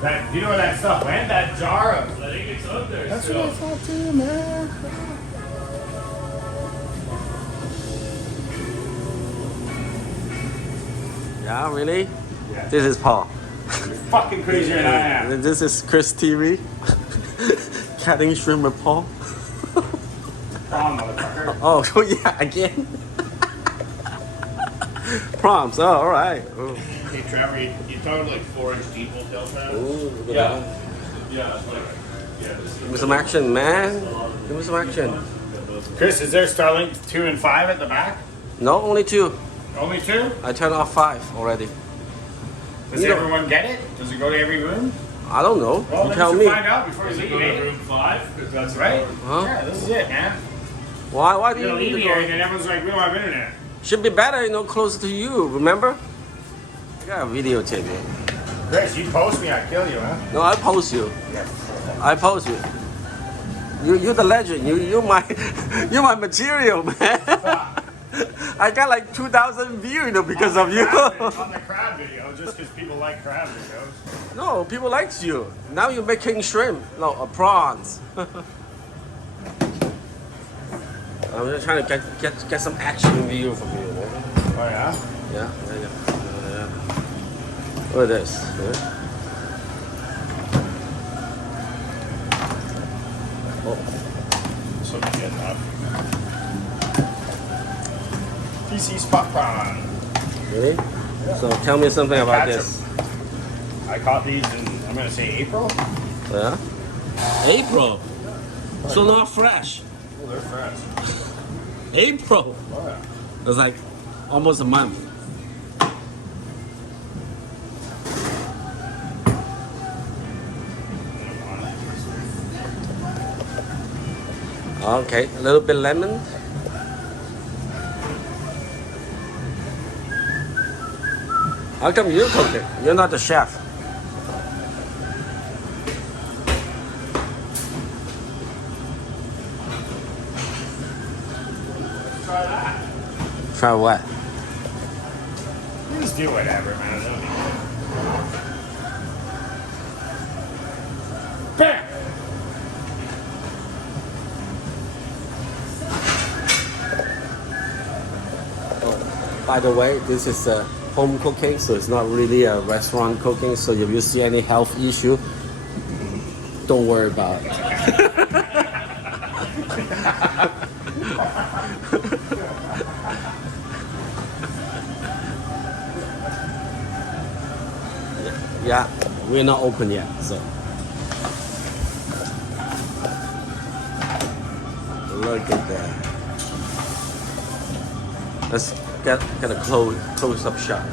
That, you know where that stuff went? That jar of... I think it's up there. That's still. what I thought too, man. Yeah, really? Yeah. This is Paul. You're fucking crazier than I am. This is Chris TV. Catching shrimp with Paul. Prawn, motherfucker. Oh, yeah, again. Prawns. Oh, all right. Oh. Hey, Trevor, you talking like 4-inch deep hotel crab? Ooh, look at Yeah. that. Yeah, that's like, yeah. Give me some action, man. Give me some action. Chris, is there Starlink 2 and 5 at the back? No, only 2. Only 2? I turned off 5 already. Does You don't- everyone get it? Does it go to every room? I don't know. Well, You then tell you me. should find out before you Does it leave, go to eh? room 5? Because that's Right? Huh? Yeah, this is it, man. Why do You're you gonna need leave to here and go? then everyone's like, we don't have internet. Should be better, closer to you. Remember? I got a videotape you. Chris, you post me, I kill you, huh? No, I post you. I post you. You're the legend. You're my you're my material, man. I got like 2,000 views, because of you. On the crab video, just because people like crab videos. No, people likes you. Now you're making shrimp. No, prawns. I'm just trying to get some action video from you. Man. Oh, yeah? Yeah. Look at this. Yeah. Oh. So we get that. PC spot prawn. Really? So tell me something about Catch this. I caught these in, I'm going to say April. Yeah. April. So not fresh. Oh, they're fresh. April. Oh, yeah. It's like almost a month. Okay, a little bit lemon. How come you cook it? You're not the chef. Try that. Try what? You just do whatever, man. It don't need to- Bam! By the way, this is home cooking, so it's not really a restaurant cooking. So if you see any health issue, don't worry about it. Yeah, we're not open yet, so. Look at that. Let's get a close up shot.